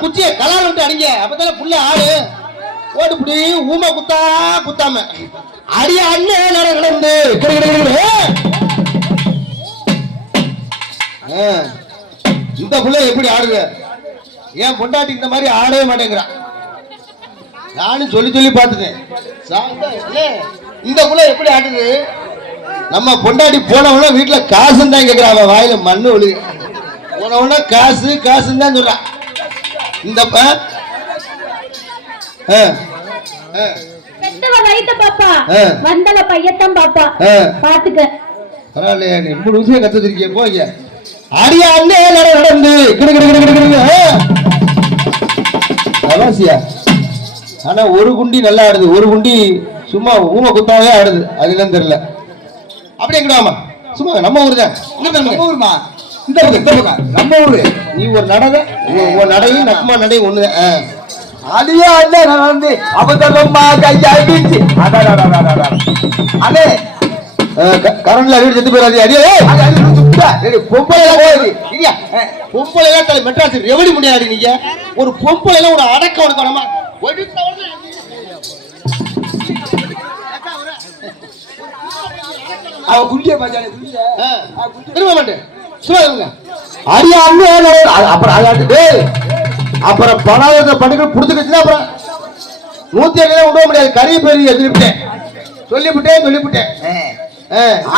குச்சியை கலால் விட்டு அடிங்க, அப்பதானே புள்ள ஆடு ஓடுபடி ஊமை குத்தா குத்தாம அடிய அண்ணன் நடந்து இந்த புள்ள எப்படி ஆடுது? ஏன் பொண்டாட்டி இந்த மாதிரி ஆடவே மாட்டேங்கிறான். நானும் சொல்லி சொல்லி பார்த்துட்டேன். இந்த புள்ள எப்படி ஆடுது? நம்ம பொண்டாட்டி போனவன வீட்டுல காசுன்னு தான் கேட்கிறா. அவன் வாயில மண்ணு ஒளி போனவன காசு காசுன்னு தான் சொல்றான். இந்த பரவாயில்லையா, நீ 3 விஷயம் கத்துருக்கீங்க. போங்க அடியா அண்ணே நடந்து அவசியா. ஆனா ஒரு குண்டி நல்லா ஆடுது, ஒரு குண்டி சும்மா ஊமை குத்தாவே ஆடுது. அதுதான் தெரியல. அப்படி எங்கடாமா சும்மா நம்ம ஊர் தான். நம்ம ஊருமா? இந்த நம்ம ஊரு. நீ ஒரு நடை, ஒரு நடையும் நக்மா நடையும் ஒண்ணுதான். அடியா அண்ணே நடந்து அவதரமா கையா வீச்சு அண்ணே கரண்ட்ல அடி செத்து போயிடாது. அடியே பொம்பளை பொம்பளை எல்லாம் தலை மெட்ராஸ் ரெவடி முடியாது. நீங்க ஒரு பொம்பளை எல்லாம் ஒரு அடக்க உனக்கு வேணாமா? அவ குண்டிய பாச்சானே திரும்ப மாட்டேன். அடியா அப்புறம் அப்புறம் பணத்தை படிக்க புடிச்சுக்கிச்சுன்னா அப்புறம் 150 விட முடியாது. கரிய பேர் எதிர்ப்பிட்டேன் சொல்லிவிட்டேன்.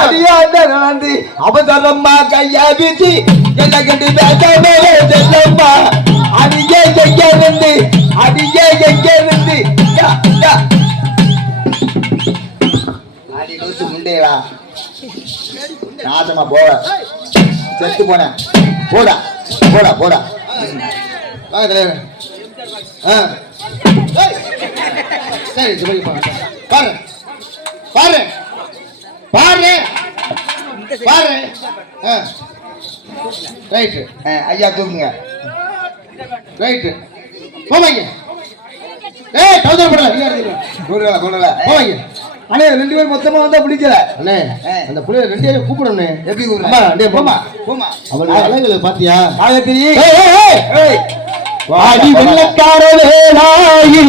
அடியா நடந்து அவதரம்மா கையா வீச்சு என்ன கண்டு பேசம்மா அடியே எங்க இருந்து அடி நூத்து முண்டேடா நாசமா போவ செத்து போன போடா போடா போடா. வாங்க தலைவர். சரி பாரு பாரு பாரு பாரு. ரைட்டு ஐயா தூக்குங்க. ரைட்டு போவாங்க. ஏய் டவுசர் போடல போவாங்க. அண்ணே 2 பேர் மொத்தமா வந்தா பிடிக்கல. அண்ணே அந்த புள்ளைய 2 பேரும் கூப்பிடணும். எப்படி கூப்பிடுறா? டேய் போமா அவன் அழகுல பாத்தியா? ஆயத்திரி ஏய் வாடி வெள்ளக்கார வேளாயி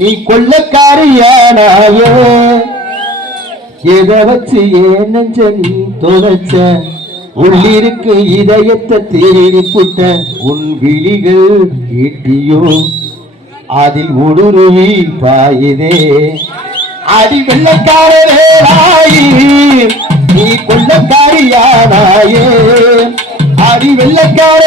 நீ கொள்ளக்காரியானாயே எதை வச்சு ஏன் நெஞ்ச நீ தொலைச்ச உள்ளிருக்கு இதயத்தை தேடி புட்ட உன் விழிகள் கேட்டியோ அதில் ஊடுருவி பாயுதே. அடி வெள்ளக்கார வேளாயி நீ கொள்ளக்காரியானாயே அடி வெள்ளக்கார